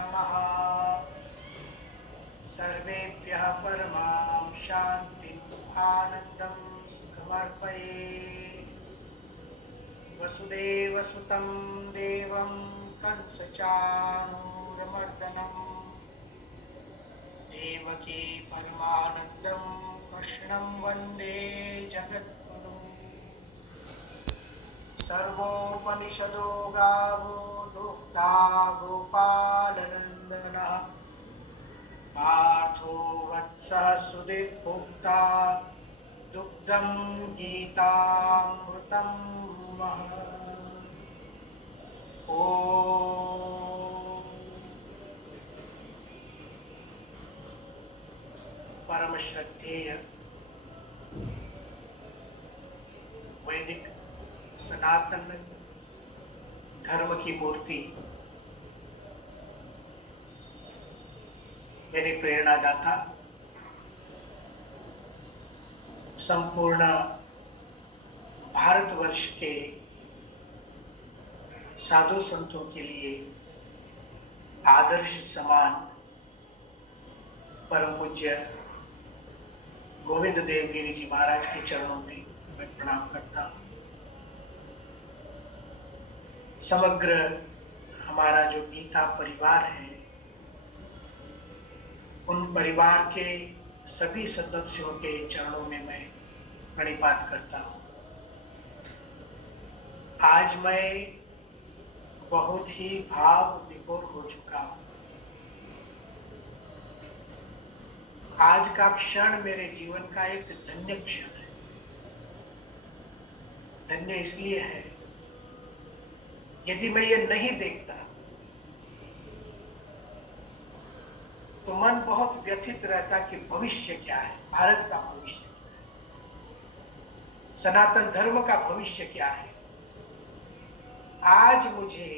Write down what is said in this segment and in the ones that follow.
नमः। सर्वेभ्यः परमां शान्तिम् आनन्दं सुखमर्पये। वसुदेवसुतं देवं कंसचाणूरमर्दनम् देवकी परमानन्दं कृष्णं वन्दे जगद्गुरुम्। सर्वोपनिषदो गावो दुग्धा गोपालनन्दनः पार्थो वत्सः सुदीर्भोक्ता दुग्धं गीतामृतं महत्। ओम परम श्रद्धेय वैदिक सनातन धर्म की मूर्ति, मेरे प्रेरणादाता, संपूर्ण भारतवर्ष के साधु संतों के लिए आदर्श समान परम पूज्य गोविंद देवगिरी जी महाराज के चरणों में मैं प्रणाम करता हूँ। समग्र हमारा जो गीता परिवार है, उन परिवार के सभी सदस्यों के चरणों में मैं प्रणिपात करता हूँ। आज मैं बहुत ही भाव विभोर हो चुका हूँ। आज का क्षण मेरे जीवन का एक धन्य क्षण है। धन्य इसलिए है, यदि मैं ये नहीं देखता तो मन बहुत व्यथित रहता कि भविष्य क्या है, भारत का भविष्य क्या है, सनातन धर्म का भविष्य क्या है। आज मुझे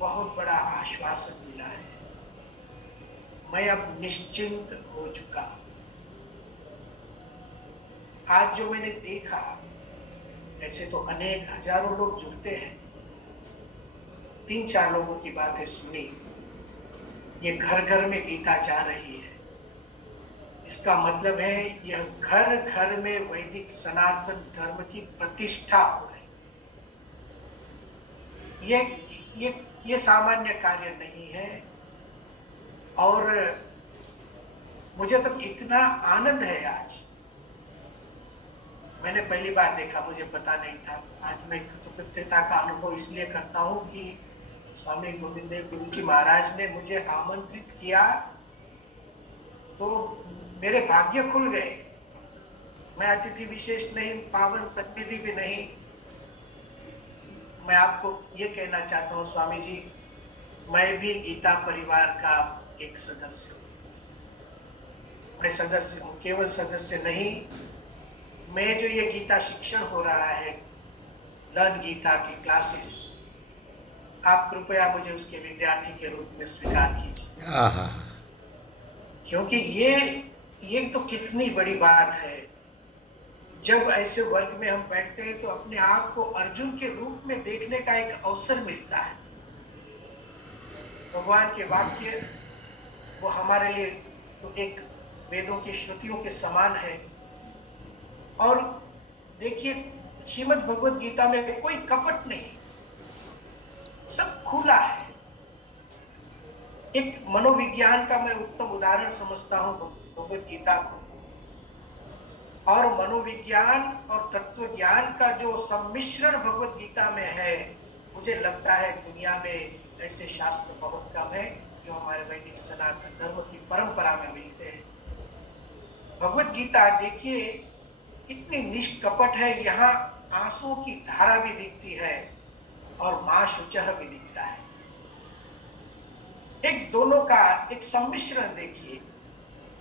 बहुत बड़ा आश्वासन मिला है। मैं अब निश्चिंत हो चुका। आज जो मैंने देखा, ऐसे तो अनेक हजारों लोग जुड़ते हैं, 3-4 लोगों की बातें सुनी। ये घर घर में गीता जा रही है, इसका मतलब है यह घर घर में वैदिक सनातन धर्म की प्रतिष्ठा हो रही। ये सामान्य कार्य नहीं है। और मुझे तो इतना आनंद है आज। मैंने पहली बार देखा, मुझे पता नहीं था। आज मैं कृतज्ञता का अनुभव इसलिए करता हूँ कि स्वामी गोविंद देव गुरु जी महाराज ने मुझे आमंत्रित किया तो मेरे भाग्य खुल गए। मैं अतिथि विशेष नहीं, पावन सन्निधि भी नहीं। मैं आपको ये कहना चाहता हूँ स्वामी जी, मैं भी गीता परिवार का एक सदस्य हूँ। मैं सदस्य हूँ, केवल सदस्य नहीं। मैं जो ये गीता शिक्षण हो रहा है, लर्न गीता की क्लासेस, आप कृपया मुझे उसके विद्यार्थी के रूप में स्वीकार कीजिए। क्योंकि ये तो कितनी बड़ी बात है। जब ऐसे वर्ग में हम बैठते हैं तो अपने आप को अर्जुन के रूप में देखने का एक अवसर मिलता है। भगवान के वाक्य वो हमारे लिए तो एक वेदों की श्रुतियों के समान है। और देखिए, श्रीमद् भगवद गीता में कोई कपट नहीं, सब खुला है। एक मनोविज्ञान का मैं उत्तम उदाहरण समझता हूं भगवद गीता को। और मनोविज्ञान और तत्व ज्ञान का जो सम्मिश्रण भगवद गीता में है, मुझे लगता है दुनिया में ऐसे शास्त्र बहुत कम है जो हमारे वैदिक सनातन धर्म की परंपरा में मिलते हैं। भगवद गीता देखिए कितनी निष्कपट है। यहाँ आंसुओं की धारा भी दिखती है और मां शुचः भी दिखता है। एक दोनों का एक सम्मिश्रण देखिए।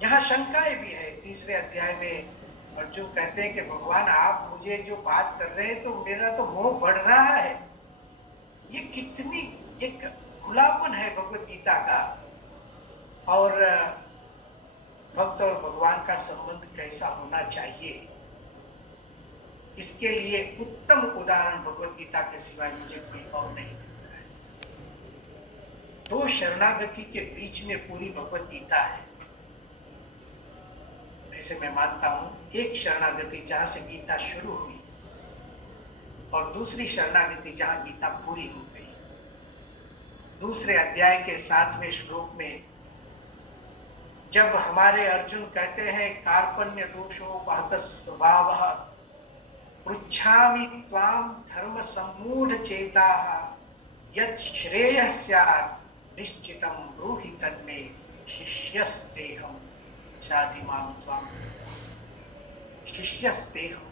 यहाँ शंकाएं भी है। 3रे अध्याय में अर्जुन कहते हैं कि भगवान आप मुझे जो बात कर रहे हैं तो मेरा तो मोह बढ़ रहा है। ये कितनी एक खुलापन है भगवद गीता का। और भक्त और भगवान का संबंध कैसा होना चाहिए, इसके लिए उत्तम उदाहरण भगवद गीता के सिवाय मुझे कोई और नहीं दिखता है। 2 दो शरणागति के बीच में पूरी भगवत गीता है। ऐसे मैं मानता हूं, एक शरणागति जहां से गीता शुरू हुई और दूसरी शरणागति जहां गीता पूरी हो गई। दूसरे अध्याय के 7वें श्लोक में जब हमारे अर्जुन कहते हैं कार्पण्य दोषोपहत स्वभावः पृच्छामि त्वां धर्म सम्मूढ़ चेताः यत् श्रेयः स्यात् निश्चितं ब्रूहि तन्मे शिष्यस्तेहम् शाधिमां त्वां शिष्यस्तेहम्।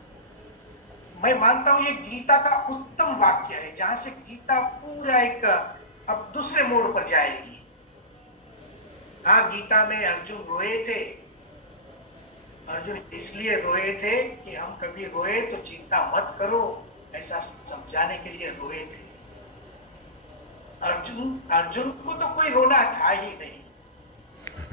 मैं मानता हूं ये गीता का उत्तम वाक्य है, जहां से गीता पूरा एक अब दूसरे मोड़ पर जाएगी। हाँ, गीता में अर्जुन रोए थे। अर्जुन इसलिए रोए थे कि हम कभी रोए तो चिंता मत करो, ऐसा समझाने के लिए रोए थे। अर्जुन को तो कोई रोना था ही नहीं।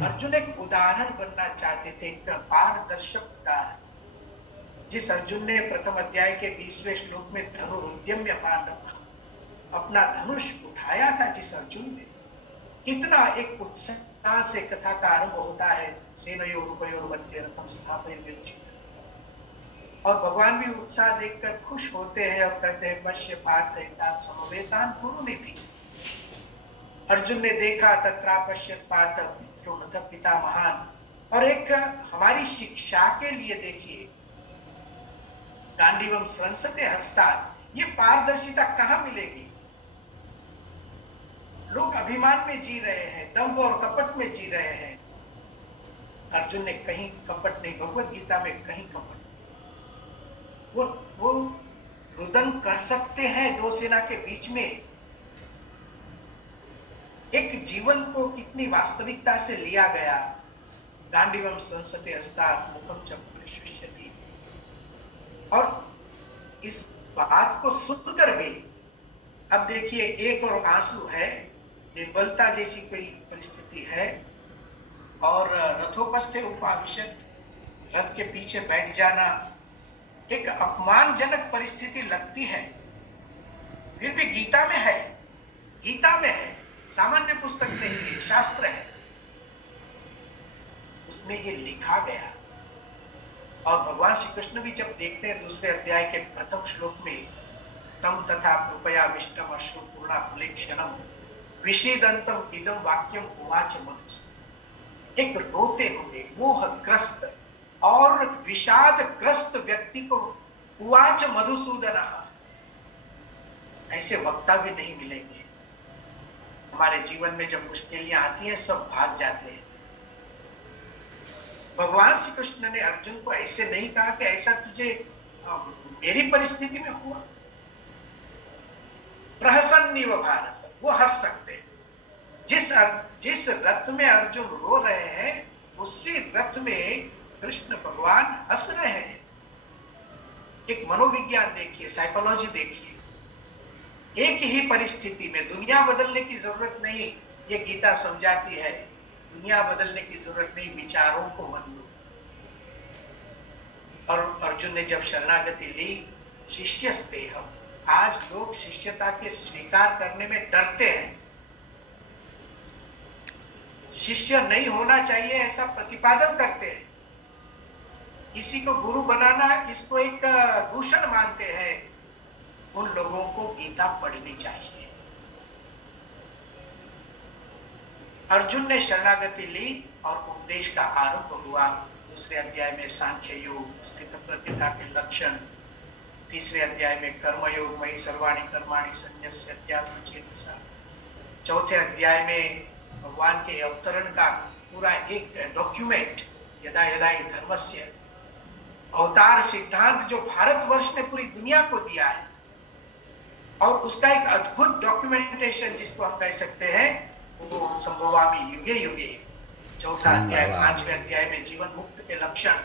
अर्जुन एक उदाहरण बनना चाहते थे, एक पारदर्शक उदाहरण। जिस अर्जुन ने प्रथम अध्याय के 20वें श्लोक में धनुरुद्यम्य पांडव अपना धनुष उठाया था, जिस अर्जुन ने, कितना एक उत्साह से कथा का आरंभ होता है। सेनयोर उभयोर मध्ये रथम स्थापयेत्, और भगवान भी उत्साह देखकर खुश होते हैं और कहते हैं पश्य पार्थ एतान् समवेतान् कुरुनिति। अर्जुन ने देखा तत्रा पश्यत् पार्थ पितरो न पिता महान। और एक हमारी शिक्षा के लिए देखिए, गांडीवम संसते हस्तात्, ये पारदर्शिता कहां मिलेगी? लोग अभिमान में जी रहे हैं, दंभ और कपट में जी रहे हैं। अर्जुन ने कहीं कपट नहीं, भगवत गीता में कहीं कपट नहीं। वो रुदन कर सकते हैं दो सेना के बीच में। एक जीवन को कितनी वास्तविकता से लिया गया। गांडीवम संसते हस्तात् मुखम च परिशुष्यति। और इस बात को सुनकर भी अब देखिए, एक और आंसू है, निर्बलता जैसी कोई परिस्थिति है, और रथोपस्थे उपाविशत, रथ के पीछे बैठ जाना एक अपमानजनक परिस्थिति लगती है। फिर भी गीता में है, गीता में है, सामान्य पुस्तक नहीं है, शास्त्र है, उसमें ये लिखा गया। और भगवान श्री कृष्ण भी जब देखते हैं दूसरे अध्याय के प्रथम श्लोक में, तम तथा कृपया विष्टम अश्रुपूर्णा कुलेक्षणम विषेदंतम इदम वाक्यम उवाच मधुसूदन। एक रोते हुए मोहग्रस्त और विषादग्रस्त व्यक्ति को उवाच मधुसूदन, ऐसे वक्ता भी नहीं मिलेंगे। हमारे जीवन में जब मुश्किलें आती हैं, सब भाग जाते हैं। भगवान श्री कृष्ण ने अर्जुन को ऐसे नहीं कहा कि ऐसा तुझे मेरी परिस्थिति में हुआ। प्रहसन्निव भारत, वो हंस सकते। जिस रथ में अर्जुन रो रहे हैं, उसी रथ में कृष्ण भगवान हंस रहे हैं। एक मनोविज्ञान देखिए, साइकोलॉजी देखिए। एक ही परिस्थिति में दुनिया बदलने की जरूरत नहीं, ये गीता समझाती है। दुनिया बदलने की जरूरत नहीं, विचारों को बदलो। और अर्जुन ने जब शरणागति ली, शिष्यस्तेहम्, आज लोग शिष्यता के स्वीकार करने में डरते हैं। शिष्य नहीं होना चाहिए ऐसा प्रतिपादन करते हैं। किसी को गुरु बनाना, इसको एक दूषण मानते हैं। उन लोगों को गीता पढ़नी चाहिए। अर्जुन ने शरणागति ली और उपदेश का आरंभ हुआ। दूसरे अध्याय में सांख्य योग, स्थित प्रज्ञता के लक्षण। तीसरे अध्याय में कर्मयोग, मयि सर्वाणि कर्माणि संन्यस्य अध्यात्म चेतसा। चौथे अध्याय में भगवान के अवतरण का पूरा एक डॉक्यूमेंट, यदा यदा हि धर्मस्य, अवतार सिद्धांत जो भारतवर्ष ने पूरी दुनिया को दिया है, और उसका एक अद्भुत डॉक्यूमेंटेशन जिसको हम कह सकते हैं, वो संभवामि युगे युगे। चौथा अध्याय, पांचवें अध्याय में जीवन मुक्त के लक्षण,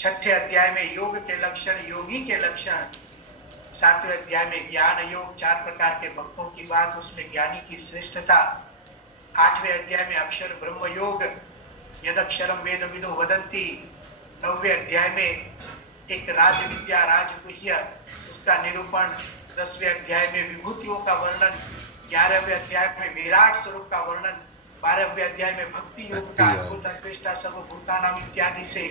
छठे अध्याय में योग के लक्षण, योगी के लक्षण, सातवें अध्याय में ज्ञान योग, 4 प्रकार के भक्तों की बात, उसमें ज्ञानी की श्रेष्ठता। आठवें अध्याय में अक्षर ब्रह्म योग, यदक्षरम वेद विदो वदंती। 9वें अध्याय में एक राज विद्या, राजगुह्य, उसका निरूपण। 10वें अध्याय में विभूतियों का वर्णन। 11वें अध्याय में विराट स्वरूप का वर्णन, 12वें अध्याय में भक्ति योग का अद्भुत अन्वेष्टा सर्वभूतानाम इत्यादि से,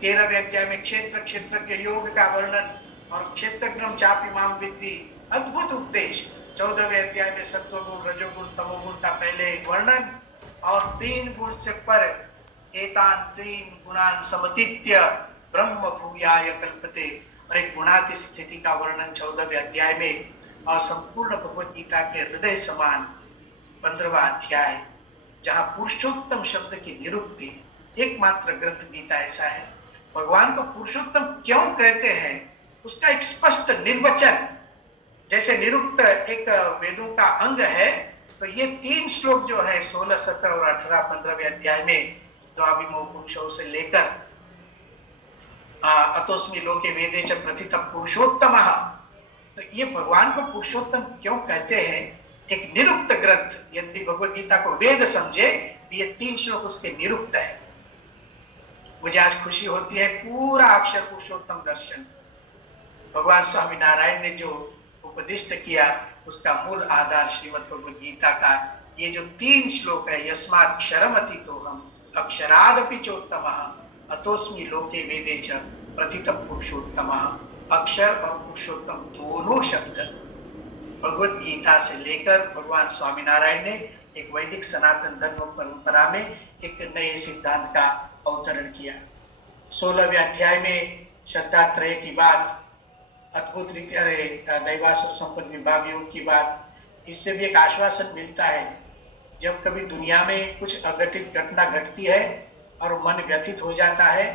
13वें अध्याय में क्षेत्र क्षेत्र के योग का वर्णन और क्षेत्रज्ञम चापि माम विद्धि अद्भुत उपदेश, 14वें अध्याय में सत्वगुण रजोगुण तमोगुण का पहले वर्णन और 3 गुण से पर एतान 3 गुणान समतीत्य ब्रह्म भूयाय कल्पते, और एक गुणातीत स्थिति का वर्णन 14वें अध्याय में, और संपूर्ण भगवत गीता के हृदय समान 15वां अध्याय जहां पुरुषोत्तम शब्द की निरुक्ति, एकमात्र ग्रंथ गीता ऐसा है। भगवान को पुरुषोत्तम क्यों कहते हैं उसका एक स्पष्ट निर्वचन, जैसे निरुक्त एक वेदों का अंग है, तो ये 3 श्लोक जो है 16, 17 और 18 15वें अध्याय में द्वाविमो पुरुषों से लेकर अतोस्मि लोके वेदे च प्रथितः पुरुषोत्तमः, तो ये भगवान को पुरुषोत्तम क्यों कहते हैं, एक निरुक्त ग्रंथ। यदि भगवत गीता को वेद समझे तो ये 3 श्लोक उसके निरुक्त है। मुझे आज खुशी होती है, पूरा अक्षर पुरुषोत्तम दर्शन भगवान स्वामी नारायण ने जो उपदिष्ट किया उसका मूल आधार श्रीमद् भगवत गीता का ये जो 3 श्लोक है, यस्मात् क्षरम अतीतो हम अक्षरादपि चोत्तमः अतोस्मि लोके वेदे च प्रथितः पुरुषोत्तमः। अक्षर और पुरुषोत्तम दोनों शब्द भगवत गीता से लेकर भगवान स्वामीनारायण ने एक वैदिक सनातन धर्म परंपरा में एक नए सिद्धांत का अवतरण किया। 16वें अध्याय में श्रद्धात्रय की बात, अद्भुत रीति दैवासुर संपद विभाग योग की बात, इससे भी एक आश्वासन मिलता है। जब कभी दुनिया में कुछ अघटित घटना घटती है और मन व्यथित हो जाता है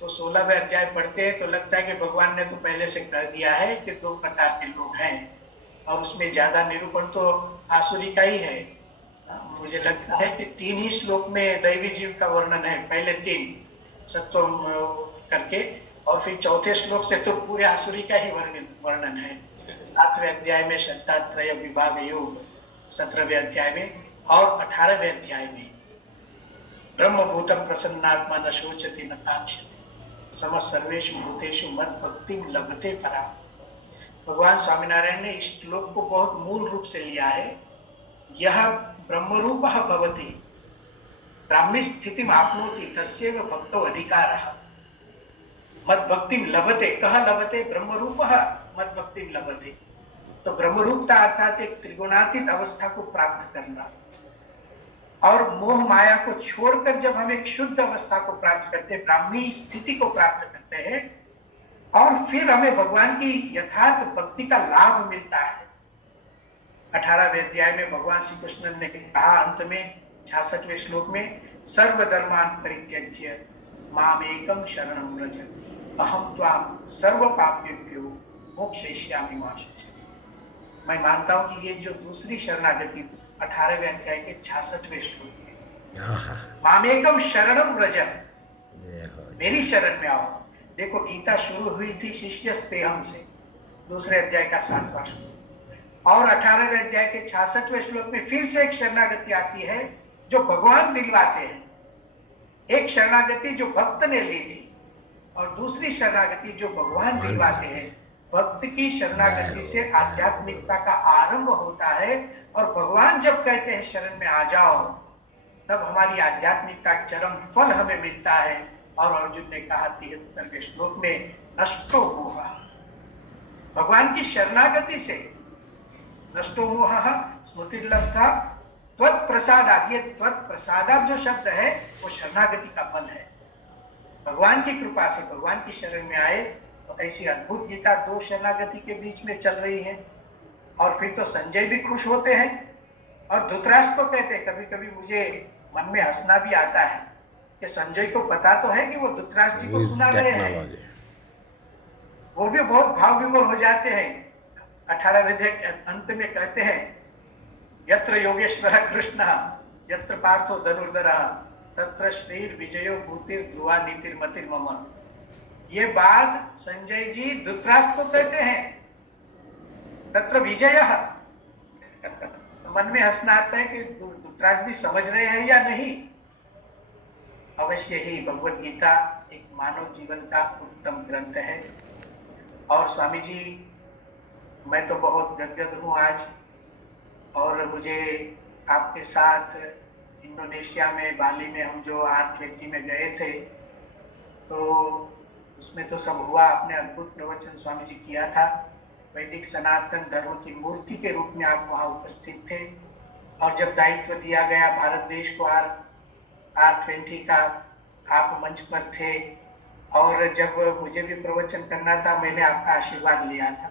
तो 16वें अध्याय पढ़ते हैं तो लगता है कि भगवान ने तो पहले से कह दिया है कि 2 प्रकार के लोग हैं, और उसमें ज्यादा निरूपण तो आसुरी का ही है। मुझे लगता है कि 3 ही श्लोक में दैवी जीव का वर्णन है, पहले 3 सत्वम करके, और फिर 4थे श्लोक से तो पूरे आसुरी का ही वर्णन है। 7वें अध्याय में श्रद्धात्रय विभाग योग, 17वें अध्याय में, और 18वें अध्याय में ब्रह्मभूतम प्रसन्नात्मा न शोचति न कांक्षति सम सर्वेषु भूतेषु मद भक्तिम लभते परा। भगवान स्वामीनारायण ने इस श्लोक को बहुत मूल रूप से लिया है। यह ब्रह्मरूपः भवति ब्राह्मी स्थितिम आपनोति तस्यैव भक्तो अधिकारः मद भक्तिम लभते। कह लभते? ब्रह्मरूपः मद भक्तिम लभते। तो ब्रह्मरूपता अर्थात एक त्रिगुणातीत अवस्था को प्राप्त करना, और मोह माया को छोड़कर जब हम एक शुद्ध अवस्था को प्राप्त करते हैं, ब्राह्मी स्थिति को प्राप्त करते हैं, और फिर हमें भगवान की यथार्थ भक्ति का लाभ मिलता है। 18वें अध्याय में भगवान श्री कृष्ण ने कहा अंत में 66वें श्लोक में, सर्वधर्मान परित्यज्य मामेकम शरणं व्रज अहम त्वाम सर्व पापेभ्यो मोक्षयिष्यामि मा शुचि। मैं मानता हूं कि ये जो दूसरी शरणागति 18वें अध्याय के 66वें श्लोक में, मामेकम शरणम व्रज, मेरी शरण में आओ। देखो गीता शुरू हुई थी शिष्यस्तेहम से, दूसरे अध्याय का 7वां श्लोक, और 18वें अध्याय के 66वें श्लोक में फिर से एक शरणागति आती है जो भगवान दिलवाते हैं। एक शरणागति जो भक्त ने ली थी और दूसरी शरणागति जो भगवान दिलवाते हैं। भक्त की शरणागति से आध्यात्मिकता का आरंभ होता है, और भगवान जब कहते हैं शरण में आ जाओ, तब हमारी आध्यात्मिकता चरम फल हमें मिलता है। और अर्जुन ने कहा 73वें श्लोक में, नष्टो मोह, भगवान की शरणागति से नष्टो मोह स्मृतिर्लब्धा त्वत्प्रसादात्। ये त्वत्प्रसादात् जो शब्द है वो शरणागति का बल है। भगवान की कृपा से भगवान की शरण में आए तो ऐसी अद्भुत गीता 2 शरणागति के बीच में चल रही है। और फिर तो संजय भी खुश होते हैं, और धृतराष्ट्र को कहते हैं, कभी कभी मुझे मन में हंसना भी आता है कि संजय को पता तो है कि वो धृतराष्ट्र जी को सुना रहे हैं, वो भी बहुत भाव विभोर हो जाते हैं। 18वें अंत में कहते हैं, यत्र योगेश्वर कृष्ण यत्र पार्थो धनुर्धरः तत्र श्रीर विजयो भूतिर ध्रुवा नीतिर मतिर मम। ये बात संजय जी धृतराष्ट्र को कहते हैं, तत्र विजयः। मन में हंसना आता है कि धृतराष्ट्र भी समझ रहे हैं या नहीं। अवश्य ही भगवत गीता एक मानव जीवन का उत्तम ग्रंथ है। और स्वामी जी, मैं तो बहुत गदगद हूँ आज और मुझे आपके साथ इंडोनेशिया में बाली में हम जो R20 में गए थे, तो उसमें तो सब हुआ। आपने अद्भुत प्रवचन स्वामी जी किया था। वैदिक सनातन धर्म की मूर्ति के रूप में आप वहाँ उपस्थित थे। और जब दायित्व दिया गया भारत देश को R20 का, आप मंच पर थे। और जब मुझे भी प्रवचन करना था, मैंने आपका आशीर्वाद लिया था,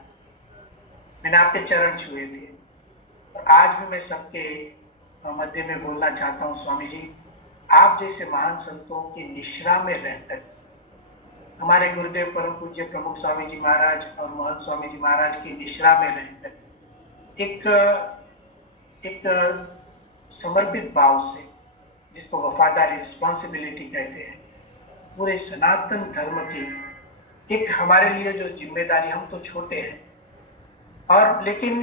मैंने आपके चरण छुए थे। और आज भी मैं सबके मध्य में बोलना चाहता हूँ, स्वामी जी, आप जैसे महान संतों की निश्रा में रहकर, हमारे गुरुदेव परम पूज्य प्रमुख स्वामी जी महाराज और महंत स्वामी जी महाराज की निश्रा में रहकर एक एक समर्पित भाव से, जिसको वफादारी, रिस्पॉन्सिबिलिटी कहते हैं, पूरे सनातन धर्म की एक हमारे लिए जो जिम्मेदारी, हम तो छोटे हैं और लेकिन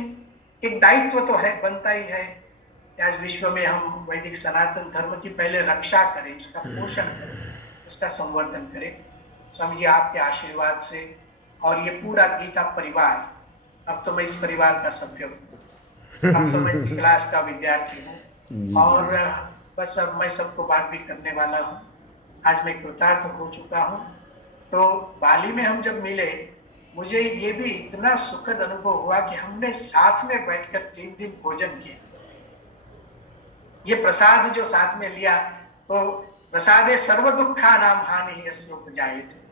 एक दायित्व तो है, बनता ही है कि आज विश्व में हम वैदिक सनातन धर्म की पहले रक्षा करें, उसका पोषण करें, उसका संवर्धन करें। स्वामी जी, आपके आशीर्वाद से और ये पूरा गीता परिवार, अब तो मैं इस परिवार का सभ्य हूँ, अब तो मैं इस क्लास का विद्यार्थी हूँ और बस अब मैं सबको बात भी करने वाला हूँ। आज मैं कृतार्थ हो चुका हूँ। तो बाली में हम जब मिले, मुझे ये भी इतना सुखद अनुभव हुआ कि हमने साथ में बैठकर 3 दिन भोजन किया। ये प्रसाद जो साथ में लिया, तो प्रसादे सर्व दुखा नाम हानि यस्योप जायते।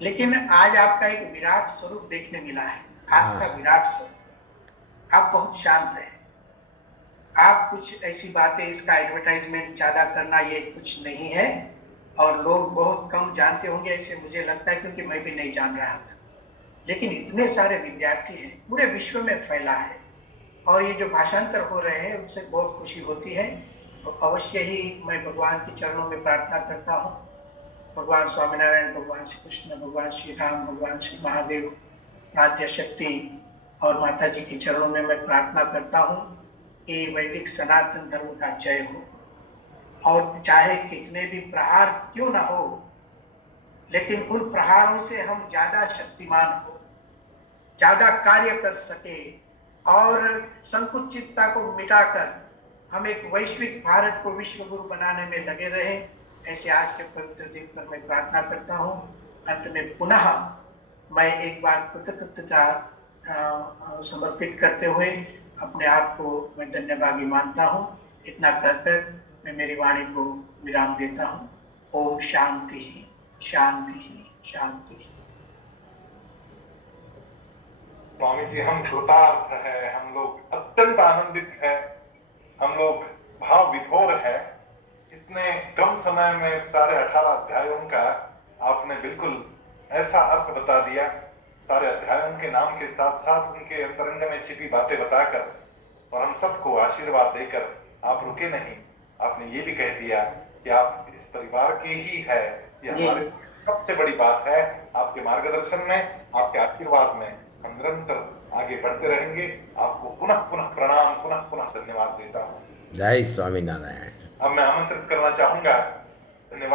लेकिन आज आपका एक विराट स्वरूप देखने मिला है, आपका विराट स्वरूप। आप बहुत शांत हैं। आप कुछ ऐसी बातें, इसका एडवर्टाइजमेंट ज्यादा करना ये कुछ नहीं है और लोग बहुत कम जानते होंगे, ऐसे मुझे लगता है, क्योंकि मैं भी नहीं जान रहा था। लेकिन इतने सारे विद्यार्थी हैं, पूरे विश्व में फैला है और ये जो भाषांतर हो रहे हैं उनसे बहुत खुशी होती है। तो अवश्य ही मैं भगवान के चरणों में प्रार्थना करता हूँ, भगवान स्वामीनारायण, भगवान श्री कृष्ण, भगवान श्री राम, भगवान श्री महादेव, आद्य शक्ति और माता जी के चरणों में मैं प्रार्थना करता हूँ कि वैदिक सनातन धर्म का जय हो। और चाहे कितने भी प्रहार क्यों ना हो, लेकिन उन प्रहारों से हम ज्यादा शक्तिमान हो, ज्यादा कार्य कर सके और संकुचितता को मिटाकर हम एक वैश्विक भारत को विश्व गुरु बनाने में लगे रहे। ऐसे आज के पवित्र दिन पर मैं प्रार्थना करता हूँ। अंत में पुनः मैं एक बार कृतज्ञता समर्पित करते हुए अपने आप को मैं धन्यवादी मानता हूँ। इतना कहकर मैं मेरी वाणी को विराम देता हूँ। ओम शांति शांति शांति। स्वामी जी, हम कृतार्थ है, हम लोग अत्यंत आनंदित है, हम लोग भाव विभोर है। इतने कम समय में सारे 18 अध्यायों का आपने बिल्कुल ऐसा अर्थ बता दिया, सारे अध्यायों के नाम के साथ साथ उनके अंतरंग में छिपी बातें बताकर और हम सबको आशीर्वाद देकर आप रुके नहीं। आपने ये भी कह दिया कि आप इस परिवार के ही है। ये हमारे सबसे बड़ी बात है। आपके मार्गदर्शन में, आपके आशीर्वाद में हम निरंतर आगे बढ़ते रहेंगे। आपको पुनः पुनः प्रणाम, पुनः पुनः धन्यवाद देता हूँ। जय स्वामीनारायण। अब मैं आमंत्रित करना चाहूंगा, धन्यवाद।